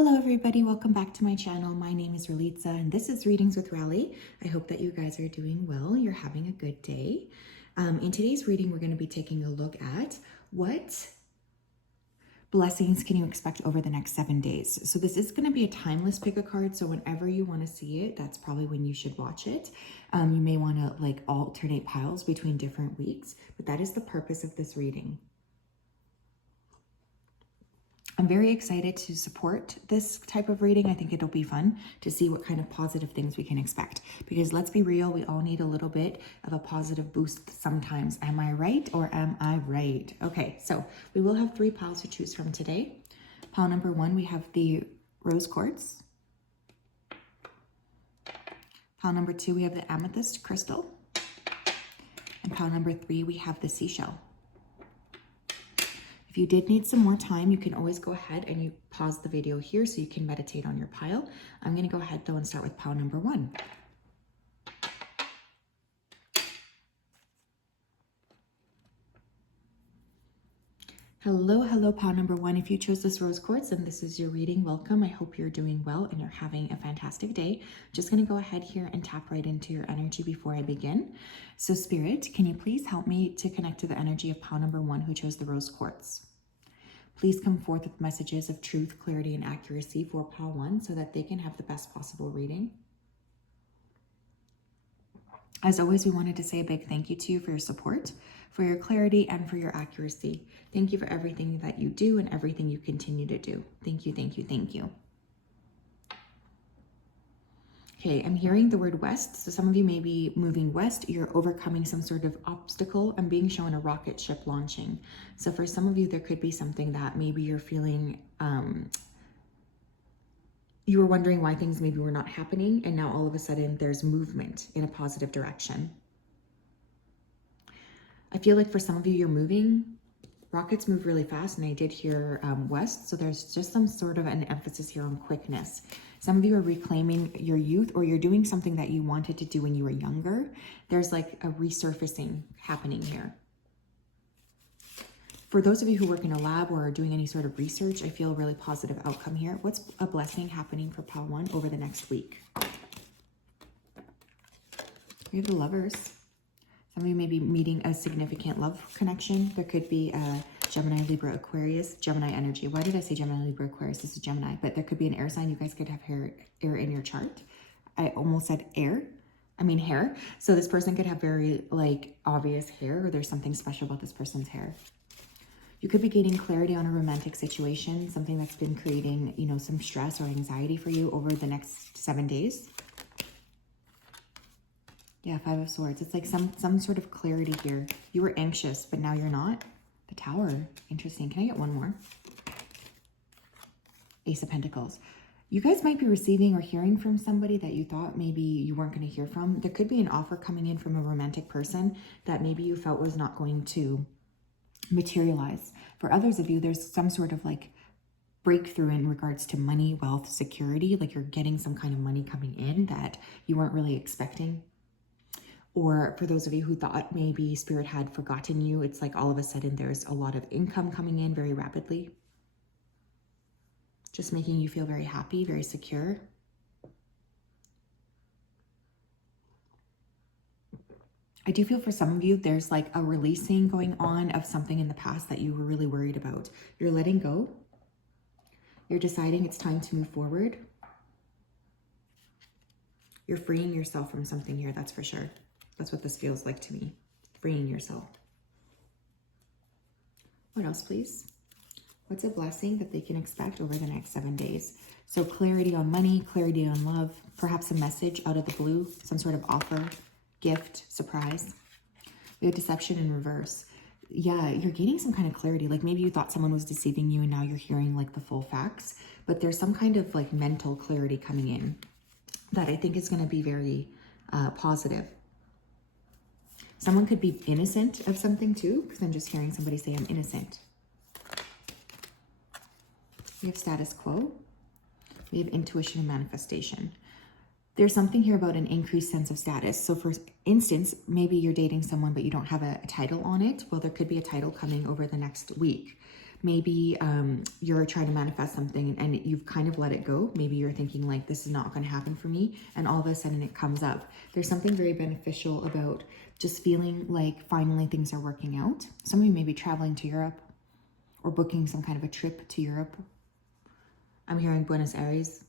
Hello everybody, welcome back to my channel. My name is Ralitza and this is Readings with Rally. I hope that you guys are doing well. You're having a good day. In today's reading, we're going to be taking a look at what blessings can you expect over the next 7 days. So this is going to be a timeless pick a card. So whenever you want to see it, that's probably when you should watch it. You may want to like alternate piles between different weeks, but that is the purpose of this reading. I'm very excited to support this type of reading. I think it'll be fun to see what kind of positive things we can expect. Because let's be real, we all need a little bit of a positive boost sometimes. Am I right or am I right? Okay, so we will have 3 piles to choose from today. Pile number 1, we have the rose quartz. Pile number 2, we have the amethyst crystal. And pile number 3, we have the seashell. If you did need some more time, you can always go ahead and you pause the video here so you can meditate on your pile. I'm going to go ahead though and start with pile number 1. Hello, pile number 1. If you chose this rose quartz and this is your reading, welcome. I hope you're doing well and you're having a fantastic day. Just going to go ahead here and tap right into your energy before I begin. So Spirit, can you please help me to connect to the energy of pile number 1 who chose the rose quartz? Please come forth with messages of truth, clarity, and accuracy for pile 1 so that they can have the best possible reading. As always, we wanted to say a big thank you to you for your support, for your clarity, and for your accuracy. Thank you for everything that you do and everything you continue to do. Thank you, thank you, thank you. Okay, I'm hearing the word west. So some of you may be moving west. You're overcoming some sort of obstacle. I'm being shown a rocket ship launching. So for some of you, there could be something that maybe you're feeling, you were wondering why things maybe were not happening. And now all of a sudden there's movement in a positive direction. I feel like for some of you, you're moving. Rockets move really fast, and I did hear west. So there's just some sort of an emphasis here on quickness. Some of you are reclaiming your youth, or you're doing something that you wanted to do when you were younger. There's like a resurfacing happening here. For those of you who work in a lab or are doing any sort of research, I feel a really positive outcome here. What's a blessing happening for pile 1 over the next week? We have the Lovers. Some of you may be meeting a significant love connection. There could be a Gemini, Libra, Aquarius, Gemini energy. Why did I say Gemini, Libra, Aquarius? This is Gemini, but there could be an air sign. You guys could have air in your chart. I almost said hair. So this person could have very like obvious hair, or there's something special about this person's hair. You could be gaining clarity on a romantic situation, something that's been creating, you know, some stress or anxiety for you over the next 7 days. Yeah, 5 of Swords. It's like some sort of clarity here. You were anxious, but now you're not. The Tower. Interesting. Can I get one more? Ace of Pentacles. You guys might be receiving or hearing from somebody that you thought maybe you weren't going to hear from. There could be an offer coming in from a romantic person that maybe you felt was not going to materialize. For others of you, there's some sort of like breakthrough in regards to money, wealth, security. Like you're getting some kind of money coming in that you weren't really expecting. Or for those of you who thought maybe Spirit had forgotten you, it's like all of a sudden there's a lot of income coming in very rapidly. Just making you feel very happy, very secure. I do feel for some of you, there's like a releasing going on of something in the past that you were really worried about. You're letting go. You're deciding it's time to move forward. You're freeing yourself from something here, that's for sure. That's what this feels like to me. Freeing yourself. What else, please? What's a blessing that they can expect over the next 7 days? So clarity on money, clarity on love, perhaps a message out of the blue, some sort of offer, gift, surprise. We have deception in reverse. Yeah, you're gaining some kind of clarity. Like maybe you thought someone was deceiving you and now you're hearing like the full facts, but there's some kind of like mental clarity coming in that I think is going to be very positive. Someone could be innocent of something too, because I'm just hearing somebody say, I'm innocent. We have status quo. We have intuition and manifestation. There's something here about an increased sense of status. So for instance, maybe you're dating someone, but you don't have a title on it. Well, there could be a title coming over the next week. Maybe you're trying to manifest something and you've kind of let it go. Maybe you're thinking like, this is not going to happen for me. And all of a sudden it comes up. There's something very beneficial about just feeling like finally things are working out. Some of you may be traveling to Europe or booking some kind of a trip to Europe. I'm hearing Buenos Aires.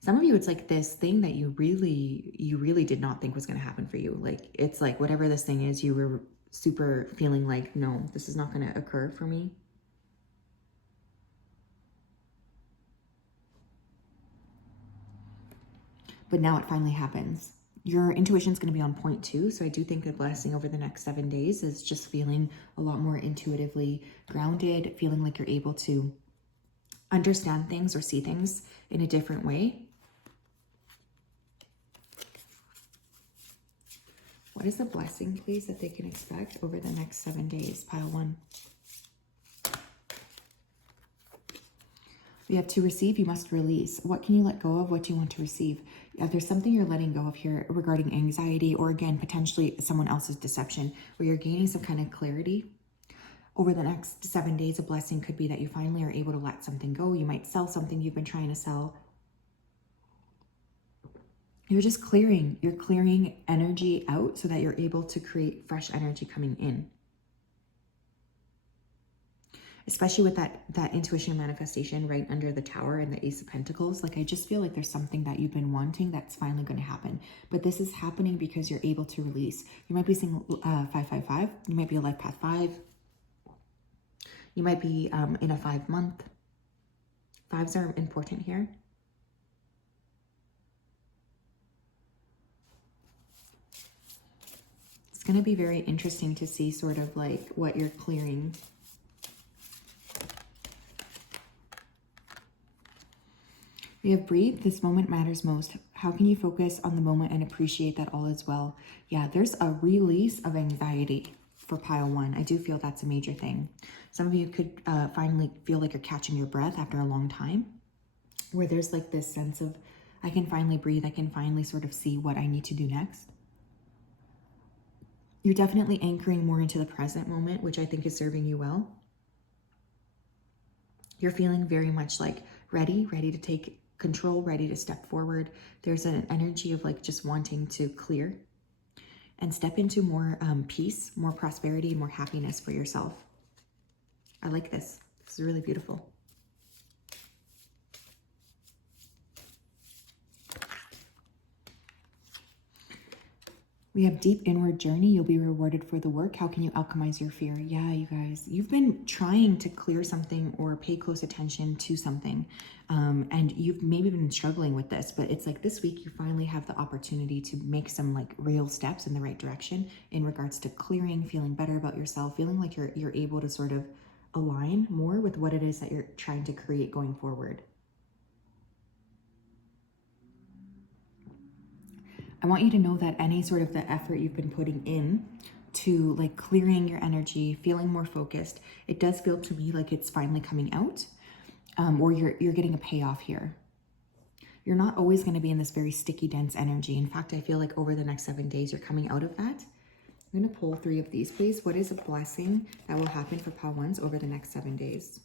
Some of you, it's like this thing that you really did not think was going to happen for you. Like, it's like whatever this thing is, you were super feeling like, no, this is not going to occur for me. But now it finally happens. Your intuition is going to be on point too. So I do think a blessing over the next 7 days is just feeling a lot more intuitively grounded, feeling like you're able to understand things or see things in a different way. What is the blessing, please, that they can expect over the next 7 days? Pile 1. We have to receive, you must release. What can you let go of? What do you want to receive? If there's something you're letting go of here regarding anxiety, or again, potentially someone else's deception, where you're gaining some kind of clarity. Over the next 7 days, a blessing could be that you finally are able to let something go. You might sell something you've been trying to sell. You're just clearing. You're clearing energy out so that you're able to create fresh energy coming in. Especially with that intuition manifestation right under the Tower and the Ace of Pentacles. Like, I just feel like there's something that you've been wanting that's finally going to happen. But this is happening because you're able to release. You might be seeing 555. You might be a life path 5. You might be in a 5-month. 5s are important here. It's going to be very interesting to see sort of like what you're clearing. We have breathe. This moment matters most. How can you focus on the moment and appreciate that all is well? Yeah, there's a release of anxiety for pile 1. I do feel that's a major thing. Some of you could finally feel like you're catching your breath after a long time, where there's like this sense of, I can finally breathe. I can finally sort of see what I need to do next. You're definitely anchoring more into the present moment, which I think is serving you well. You're feeling very much like ready to take control, ready to step forward. There's an energy of like just wanting to clear and step into more peace, more prosperity, more happiness for yourself. I like this. This is really beautiful. We have deep inward journey. You'll be rewarded for the work. How can you alchemize your fear? Yeah, you guys, you've been trying to clear something or pay close attention to something. And you've maybe been struggling with this, but it's like this week you finally have the opportunity to make some like real steps in the right direction in regards to clearing, feeling better about yourself, feeling like you're able to sort of align more with what it is that you're trying to create going forward. I want you to know that any sort of the effort you've been putting in to like clearing your energy, feeling more focused, it does feel to me like it's finally coming out, or you're getting a payoff here. You're not always going to be in this very sticky, dense energy. In fact, I feel like over the next 7 days, you're coming out of that. I'm going to pull 3 of these, please. What is a blessing that will happen for pile 1s over the next 7 days?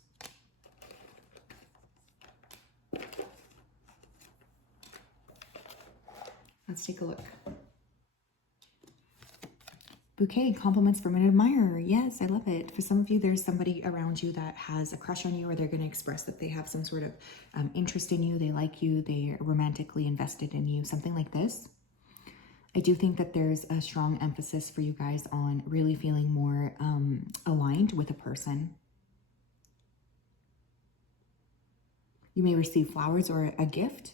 Let's take a look. Bouquet, compliments from an admirer. Yes, I love it. For some of you, there's somebody around you that has a crush on you, or they're going to express that they have some sort of interest in you. They like you. They're romantically invested in you. Something like this. I do think that there's a strong emphasis for you guys on really feeling more aligned with a person. You may receive flowers or a gift.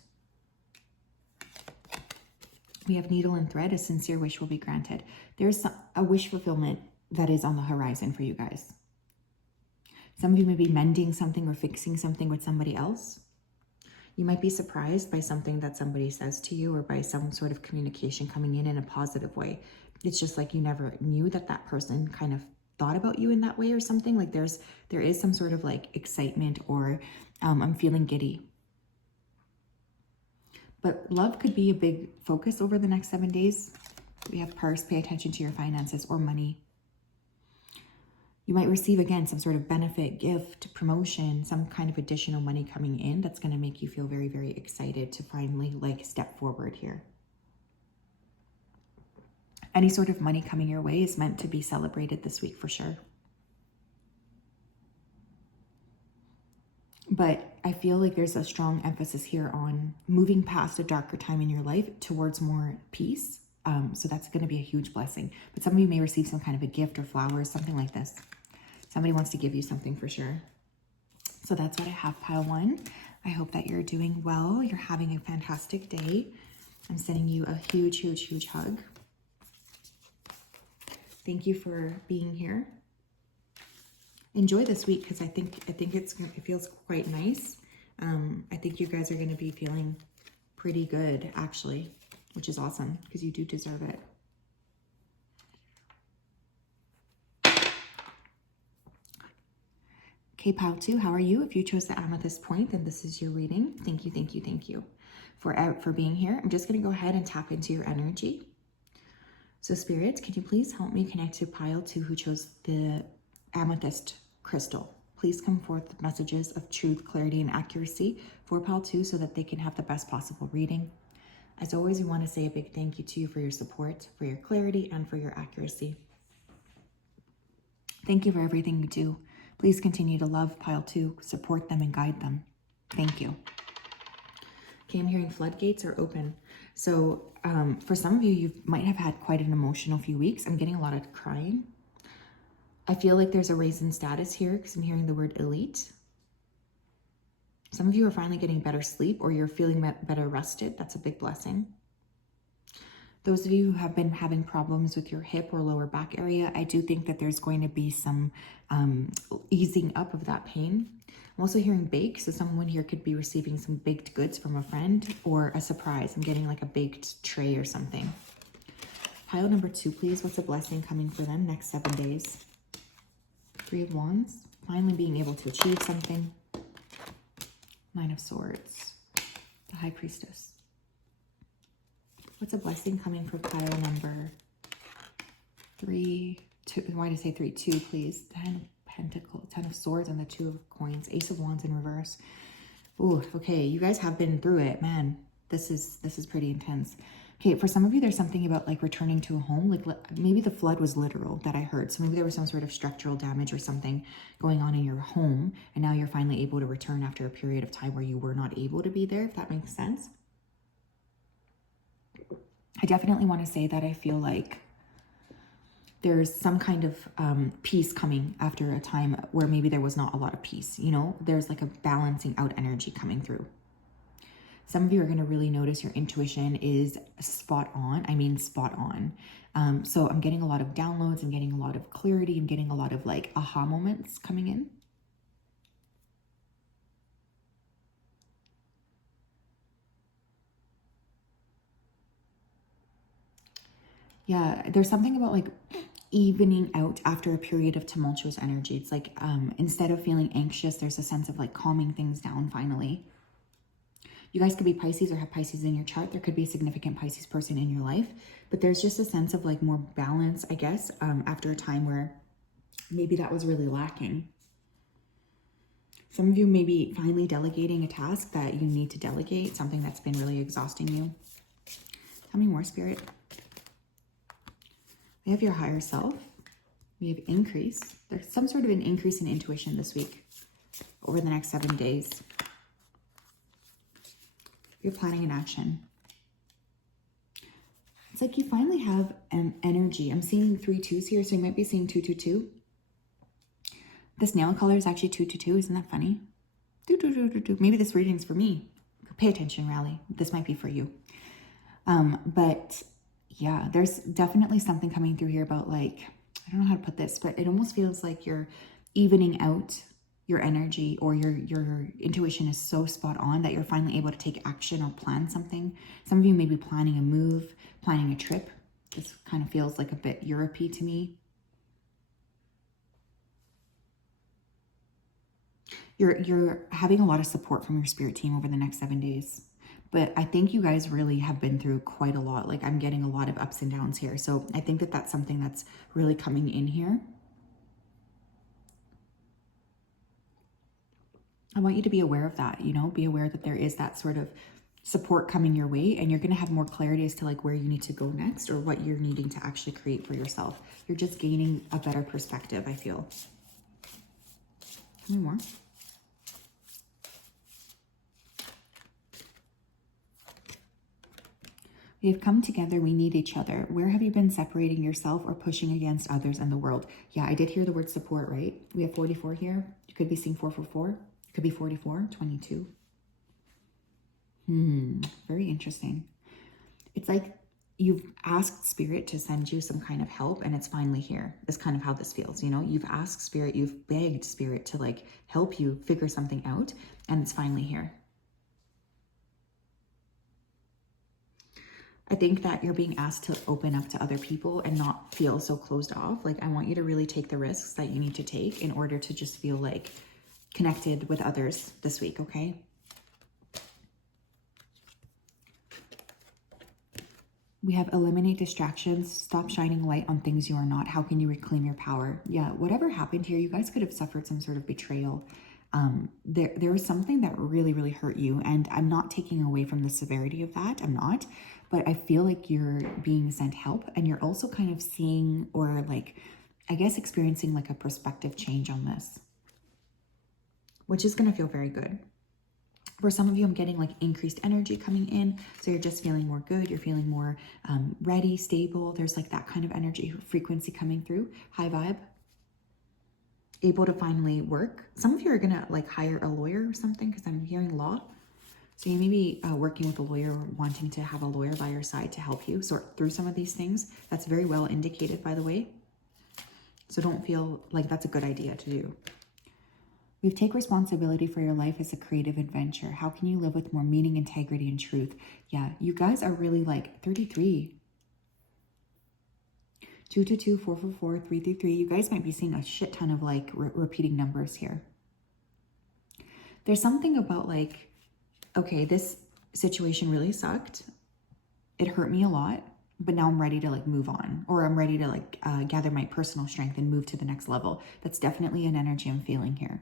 We have needle and thread. A sincere wish will be granted. There's a wish fulfillment that is on the horizon for you guys. Some of you may be mending something or fixing something with somebody else. You might be surprised by something that somebody says to you, or by some sort of communication coming in a positive way. It's just like you never knew that that person kind of thought about you in that way or something. Like there is some sort of like excitement, or I'm feeling giddy. But love could be a big focus over the next 7 days. We have purse, pay attention to your finances, or money. You might receive, again, some sort of benefit, gift, promotion, some kind of additional money coming in that's going to make you feel very, very excited to finally like step forward here. Any sort of money coming your way is meant to be celebrated this week for sure. But I feel like there's a strong emphasis here on moving past a darker time in your life towards more peace. So that's going to be a huge blessing. But some of you may receive some kind of a gift or flowers, something like this. Somebody wants to give you something for sure. So that's what I have, pile one. I hope that you're doing well. You're having a fantastic day. I'm sending you a huge, huge, huge hug. Thank you for being here. Enjoy this week because I think it feels quite nice. I think you guys are going to be feeling pretty good actually, which is awesome because you do deserve it. Okay, pile two, how are you? If you chose the amethyst point, then this is your reading. Thank you, thank you, thank you for being here. I'm just going to go ahead and tap into your energy. So spirits, can you please help me connect to pile two who chose the amethyst crystal? Please come forth with messages of truth, clarity, and accuracy for pile two so that they can have the best possible reading. As always, we want to say a big thank you to you for your support, for your clarity, and for your accuracy. Thank you for everything you do. Please continue to love pile two, support them, and guide them. Thank you. Okay, I'm hearing floodgates are open. So for some of you, you might have had quite an emotional few weeks. I'm getting a lot of crying. I feel like there's a raise in status here because I'm hearing the word elite. Some of you are finally getting better sleep or you're feeling better rested. That's a big blessing. Those of you who have been having problems with your hip or lower back area, I do think that there's going to be some easing up of that pain. I'm also hearing bake, so someone here could be receiving some baked goods from a friend or a surprise. I'm getting like a baked tray or something. Pile number two, please. What's a blessing coming for them next 7 days? 3 of Wands, finally being able to achieve something. 9 of Swords, the High Priestess. What's a blessing coming for pile number 3, 2, why did I say 3? 2, please. 10 of Pentacles, 10 of Swords, and the 2 of Coins. Ace of Wands in reverse. Ooh, okay, you guys have been through it, man. This is pretty intense. Okay, for some of you, there's something about like returning to a home. Like maybe the flood was literal that I heard. So maybe there was some sort of structural damage or something going on in your home. And now you're finally able to return after a period of time where you were not able to be there, if that makes sense. I definitely want to say that I feel like there's some kind of peace coming after a time where maybe there was not a lot of peace. You know, there's like a balancing out energy coming through. Some of you are going to really notice your intuition is spot on. I mean, spot on. So I'm getting a lot of downloads. I'm getting a lot of clarity. I'm getting a lot of like aha moments coming in. Yeah, there's something about like evening out after a period of tumultuous energy. It's like instead of feeling anxious, there's a sense of like calming things down finally. You guys could be Pisces or have Pisces in your chart. There could be a significant Pisces person in your life, but there's just a sense of like more balance, I guess, after a time where maybe that was really lacking. Some of you may be finally delegating a task that you need to delegate, something that's been really exhausting you. Tell me more, Spirit. We have your higher self. We have increase. There's some sort of an increase in intuition this week over the next 7 days. You're planning an action. It's like you finally have an energy. I'm seeing 3 2s here, so you might be seeing 2 2 2. This nail color is actually 2 2 2. Isn't that funny? Maybe this reading's for me. Pay attention, Rally. This might be for you. But yeah, there's definitely something coming through here about like, I don't know how to put this, but it almost feels like you're evening out your energy, or your intuition is so spot on that you're finally able to take action or plan something. Some of you may be planning a move, planning a trip. This kind of feels like a bit Europe-y to me. You're having a lot of support from your spirit team over the next 7 days. But I think you guys really have been through quite a lot. Like I'm getting a lot of ups and downs here. So I think that that's something that's really coming in here. I want you to be aware of that, you know, be aware that there is that sort of support coming your way, and you're going to have more clarity as to like where you need to go next or what you're needing to actually create for yourself. You're just gaining a better perspective, I feel. Tell me more. We have come together. We need each other. Where have you been separating yourself or pushing against others and the world? Yeah, I did hear the word support, right? We have 44 here. You could be seeing 444. It could be 44, 22. Very interesting. It's like you've asked Spirit to send you some kind of help and it's finally here. Is kind of how this feels, you know? You've asked Spirit, you've begged Spirit to like help you figure something out and it's finally here. I think that you're being asked to open up to other people and not feel so closed off. Like, I want you to really take the risks that you need to take in order to just feel like connected with others this week, okay? We have eliminate distractions, stop shining light on things you are not. How can you reclaim your power? Yeah, whatever happened here, you guys could have suffered some sort of betrayal. There was something that really, really hurt you. And I'm not taking away from the severity of that. I'm not. But I feel like you're being sent help and you're also kind of seeing or like, I guess, experiencing like a perspective change on this, which is going to feel very good. For some of you, I'm getting like increased energy coming in. So you're just feeling more good. You're feeling more ready, stable. There's like that kind of energy frequency coming through. High vibe. Able to finally work. Some of you are going to like hire a lawyer or something because I'm hearing law. So you may be working with a lawyer or wanting to have a lawyer by your side to help you sort through some of these things. That's very well indicated, by the way. So don't feel like that's a good idea to do. We take responsibility for your life as a creative adventure. How can you live with more meaning, integrity, and truth? Yeah, you guys are really like 33. 222, 444, 333. You guys might be seeing a shit ton of like repeating numbers here. There's something about like, okay, this situation really sucked. It hurt me a lot, but now I'm ready to like move on, or I'm ready to like gather my personal strength and move to the next level. That's definitely an energy I'm feeling here.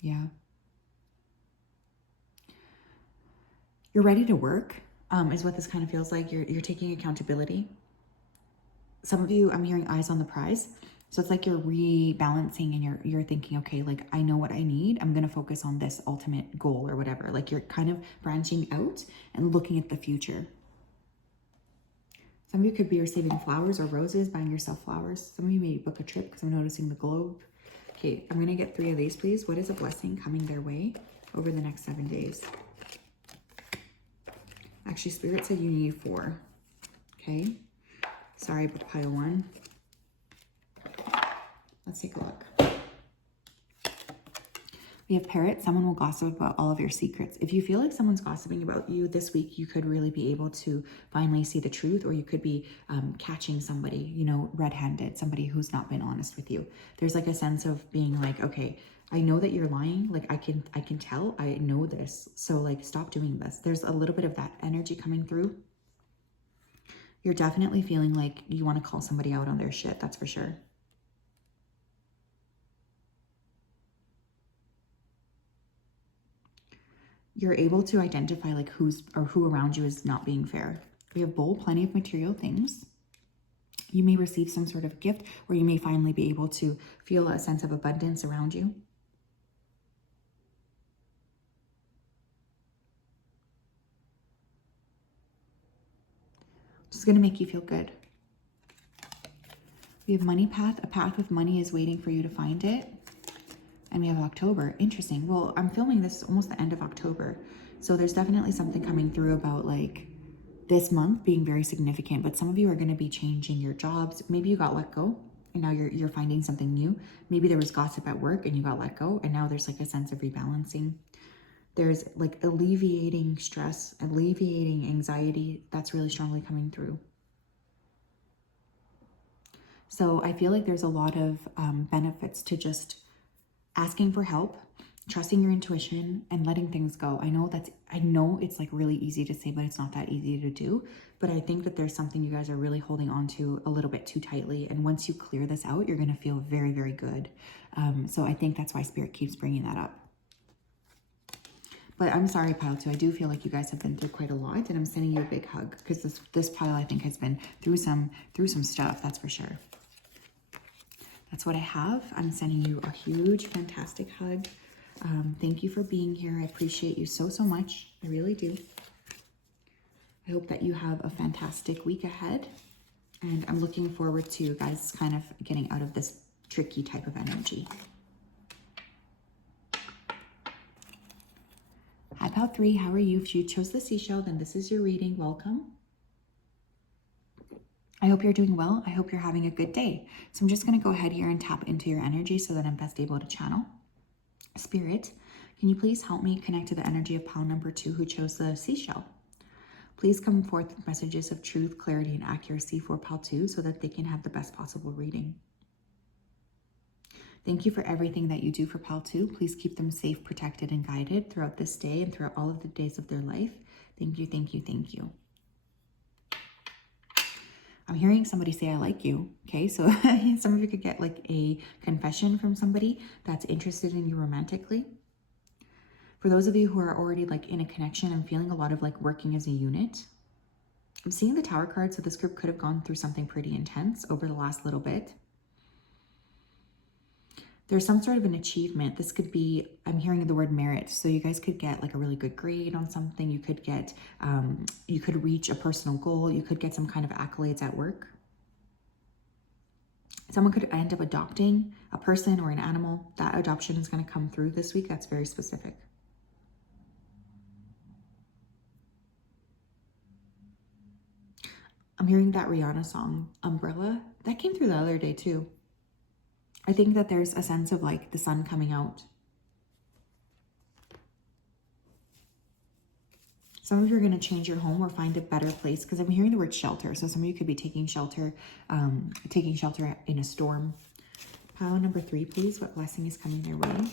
Yeah. You're ready to work, is what this kind of feels like. You're taking accountability. Some of you, I'm hearing eyes on the prize. So it's like you're rebalancing and you're thinking, okay, like I know what I need. I'm going to focus on this ultimate goal or whatever. Like you're kind of branching out and looking at the future. Some of you could be receiving flowers or roses, buying yourself flowers. Some of you may book a trip because I'm noticing the globe. Okay, I'm going to get 3 of these, please. What is a blessing coming their way over the next 7 days? Actually, Spirit said you need 4. Okay. Sorry, but pile 1. Let's take a look. We have parrot. Someone will gossip about all of your secrets. If you feel like someone's gossiping about you this week, you could really be able to finally see the truth, or you could be catching somebody, you know, red-handed, somebody who's not been honest with you. There's like a sense of being like, okay, I know that you're lying. Like I can tell, I know this. So like, stop doing this. There's a little bit of that energy coming through. You're definitely feeling like you want to call somebody out on their shit. That's for sure. You're able to identify like who around you is not being fair. We have bowl, plenty of material things. You may receive some sort of gift, or you may finally be able to feel a sense of abundance around you. It's going to make you feel good. We have money path. A path with money is waiting for you to find it. And we have October. Interesting. Well, I'm filming this almost the end of October. So there's definitely something coming through about like this month being very significant. But some of you are going to be changing your jobs. Maybe you got let go and now you're finding something new. Maybe there was gossip at work and you got let go. And now there's like a sense of rebalancing. There's like alleviating stress, alleviating anxiety. That's really strongly coming through. So I feel like there's a lot of benefits to just asking for help, trusting your intuition and letting things go. I know it's like really easy to say, but it's not that easy to do. But I think that there's something you guys are really holding on to a little bit too tightly. And once you clear this out, you're going to feel very, very good. So I think that's why Spirit keeps bringing that up. But I'm sorry, pile 2. I do feel like you guys have been through quite a lot, and I'm sending you a big hug because this pile, I think, has been through some stuff. That's for sure. That's what I have. I'm sending you a huge, fantastic hug. Thank you for being here. I appreciate you so, so much. I really do. I hope that you have a fantastic week ahead. And I'm looking forward to you guys kind of getting out of this tricky type of energy. Hi, pile 3. How are you? If you chose the seashell, then this is your reading. Welcome. I hope you're doing well. I hope you're having a good day. So I'm just going to go ahead here and tap into your energy so that I'm best able to channel. Spirit, can you please help me connect to the energy of pile number 2 who chose the seashell? Please come forth with messages of truth, clarity, and accuracy for pile 2 so that they can have the best possible reading. Thank you for everything that you do for pile 2. Please keep them safe, protected, and guided throughout this day and throughout all of the days of their life. Thank you, thank you, thank you. I'm hearing somebody say, I like you. Okay, so some of you could get like a confession from somebody that's interested in you romantically. For those of you who are already like in a connection, I'm feeling a lot of like working as a unit. I'm seeing the Tower card, so this group could have gone through something pretty intense over the last little bit. There's some sort of an achievement. This could be, I'm hearing the word merit. So you guys could get like a really good grade on something. You could get, you could reach a personal goal. You could get some kind of accolades at work. Someone could end up adopting a person or an animal. That adoption is going to come through this week. That's very specific. I'm hearing that Rihanna song, Umbrella. That came through the other day too. I think that there's a sense of like the sun coming out. Some of you are going to change your home or find a better place because I'm hearing the word shelter. So some of you could be taking shelter in a storm. Pile number 3, please. What blessing is coming their way?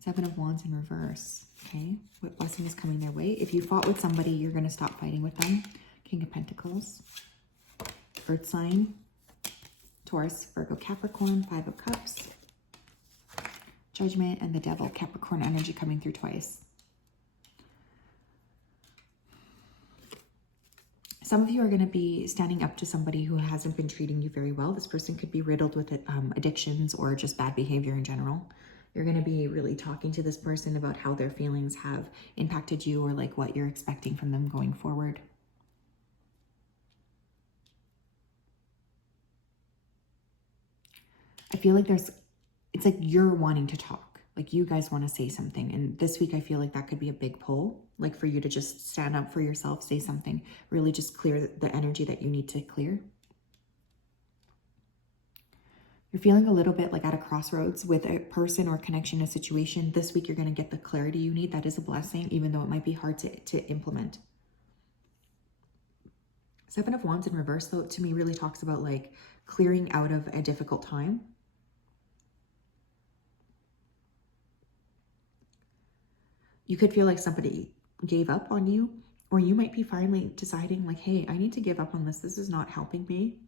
7 of Wands in reverse. Okay. What blessing is coming their way? If you fought with somebody, you're going to stop fighting with them. King of Pentacles. Earth sign. Taurus, Virgo, Capricorn, 5 of Cups, Judgment, and the Devil. Capricorn energy coming through twice. Some of you are going to be standing up to somebody who hasn't been treating you very well. This person could be riddled with addictions or just bad behavior in general. You're going to be really talking to this person about how their feelings have impacted you or like what you're expecting from them going forward. I feel like it's like you're wanting to talk, like you guys want to say something. And this week, I feel like that could be a big pull, like for you to just stand up for yourself, say something, really just clear the energy that you need to clear. You're feeling a little bit like at a crossroads with a person or connection, a situation. This week, you're going to get the clarity you need. That is a blessing, even though it might be hard to implement. 7 of Wands in reverse, though, to me really talks about like clearing out of a difficult time. You could feel like somebody gave up on you, or you might be finally deciding like, hey, I need to give up on this. This is not helping me.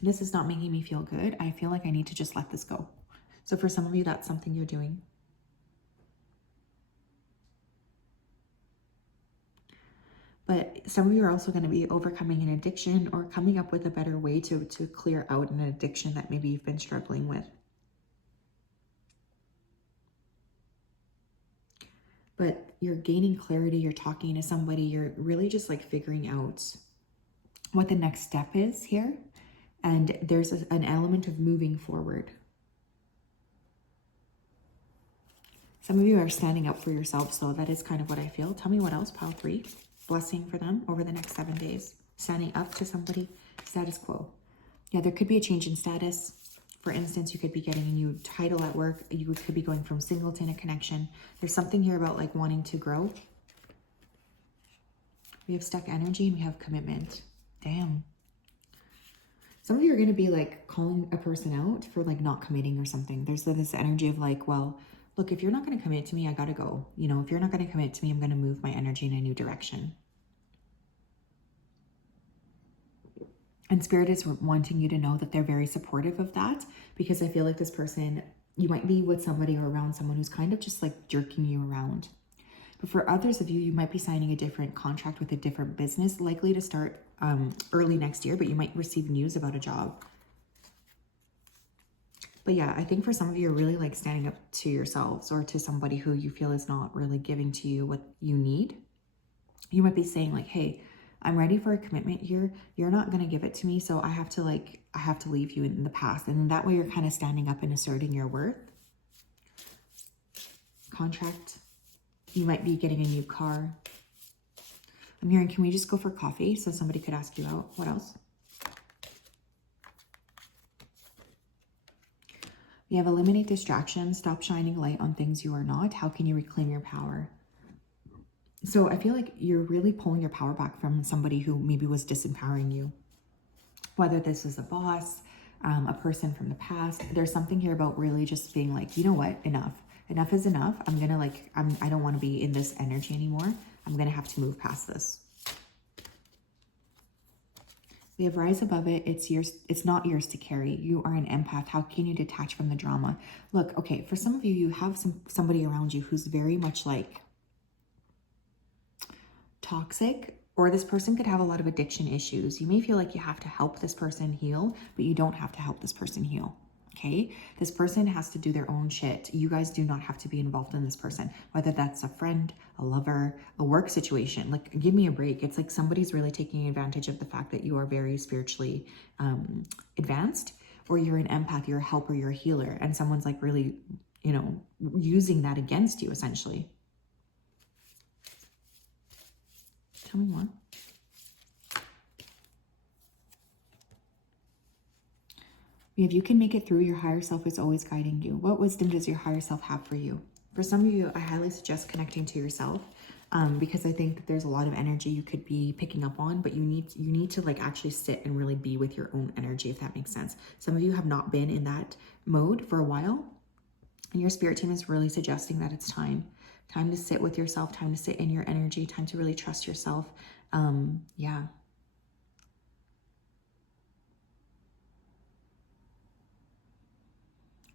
This is not making me feel good. I feel like I need to just let this go. So for some of you, that's something you're doing. But some of you are also going to be overcoming an addiction or coming up with a better way to clear out an addiction that maybe you've been struggling with. But you're gaining clarity, you're talking to somebody, you're really just like figuring out what the next step is here. And there's an element of moving forward. Some of you are standing up for yourself, so that is kind of what I feel. Tell me what else, pile 3. Blessing for them over the next 7 days. Standing up to somebody, status quo. Yeah, there could be a change in status. For instance, you could be getting a new title at work. You could be going from single to in a connection. There's something here about like wanting to grow. We have stuck energy and we have commitment. Damn. Some of you are going to be like calling a person out for like not committing or something. There's this energy of like, well, look, if you're not going to commit to me, I got to go. You know, if you're not going to commit to me, I'm going to move my energy in a new direction. And Spirit is wanting you to know that they're very supportive of that, because I feel like this person, you might be with somebody or around someone who's kind of just like jerking you around. But for others of you, you might be signing a different contract with a different business, likely to start early next year, but you might receive news about a job. But yeah, I think for some of you, you're really like standing up to yourselves or to somebody who you feel is not really giving to you what you need. You might be saying like, hey, I'm ready for a commitment here. You're not going to give it to me. So I have to leave you in the past. And that way you're kind of standing up and asserting your worth. Contract. You might be getting a new car. I'm hearing, can we just go for coffee so somebody could ask you out? What else? We have eliminate distractions. Stop shining light on things you are not. How can you reclaim your power? So I feel like you're really pulling your power back from somebody who maybe was disempowering you. Whether this is a boss, a person from the past, there's something here about really just being like, you know what, enough. Enough is enough. I don't want to be in this energy anymore. I'm going to have to move past this. We have rise above it. It's yours. It's not yours to carry. You are an empath. How can you detach from the drama? Look, okay, for some of you, you have somebody around you who's very much like toxic, or this person could have a lot of addiction issues. You may feel like you have to help this person heal, but you don't have to help this person heal. Okay, this person has to do their own shit. You guys do not have to be involved in this person, whether that's a friend, a lover, a work situation. Like, give me a break. It's like somebody's really taking advantage of the fact that you are very spiritually advanced, or you're an empath, you're a helper, you're a healer, and someone's like really, you know, using that against you essentially. Tell me more. If you can make it through, your higher self is always guiding you. What wisdom does your higher self have for you? For some of you, I highly suggest connecting to yourself, because I think that there's a lot of energy you could be picking up on, but you need to like actually sit and really be with your own energy, if that makes sense. Some of you have not been in that mode for a while, and your spirit team is really suggesting that it's time to sit with yourself, time to sit in your energy, time to really trust yourself. Yeah.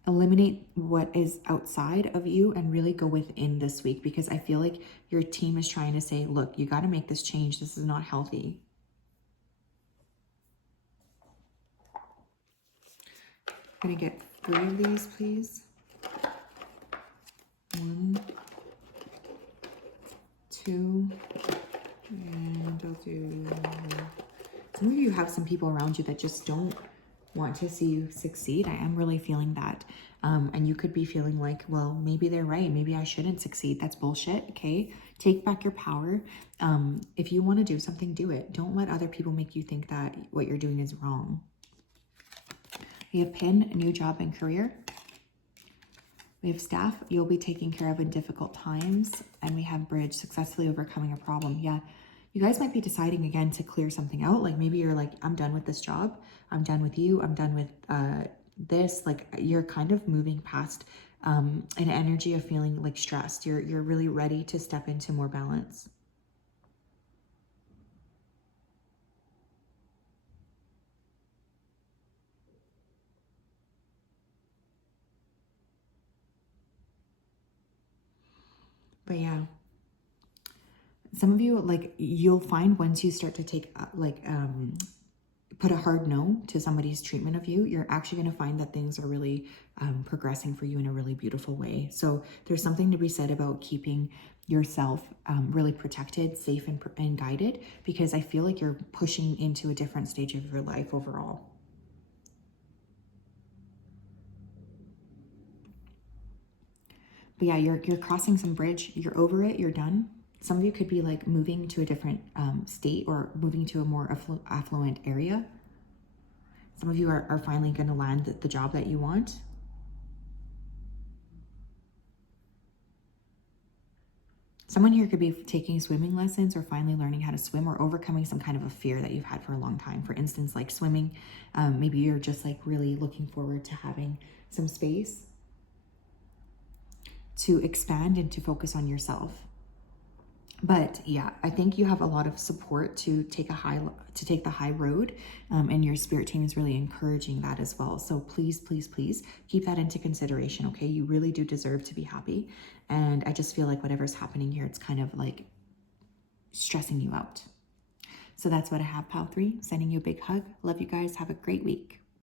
Eliminate what is outside of you and really go within this week, because I feel like your team is trying to say, look, you got to make this change. This is not healthy. I'm going to get 3 of these, please. 1, 2, and I'll do... Some of you have some people around you that just don't want to see you succeed. I am really feeling that. And you could be feeling like, well, maybe they're right. Maybe I shouldn't succeed. That's bullshit. Okay. Take back your power. If you want to do something, do it. Don't let other people make you think that what you're doing is wrong. We have pin, new job and career. We have staff, you'll be taken care of in difficult times. And we have bridge, successfully overcoming a problem. Yeah. You guys might be deciding again to clear something out. Like maybe you're like, I'm done with this job. I'm done with you. I'm done with this. Like you're kind of moving past an energy of feeling like stressed. You're really ready to step into more balance. But yeah. Some of you, like, you'll find once you start to take, put a hard no to somebody's treatment of you, you're actually going to find that things are really progressing for you in a really beautiful way. So there's something to be said about keeping yourself really protected, safe, and guided, because I feel like you're pushing into a different stage of your life overall. But yeah, you're crossing some bridge. You're over it. You're done. Some of you could be like moving to a different state or moving to a more affluent area. Some of you are finally going to land the job that you want. Someone here could be taking swimming lessons or finally learning how to swim or overcoming some kind of a fear that you've had for a long time. For instance, like swimming, maybe you're just like really looking forward to having some space to expand and to focus on yourself. But yeah, I think you have a lot of support to take the high road, and your spirit team is really encouraging that as well. So please, please, please keep that into consideration. Okay, you really do deserve to be happy, and I just feel like whatever's happening here, it's kind of like stressing you out. So that's what I have, Pal 3. Sending you a big hug. Love you guys. Have a great week.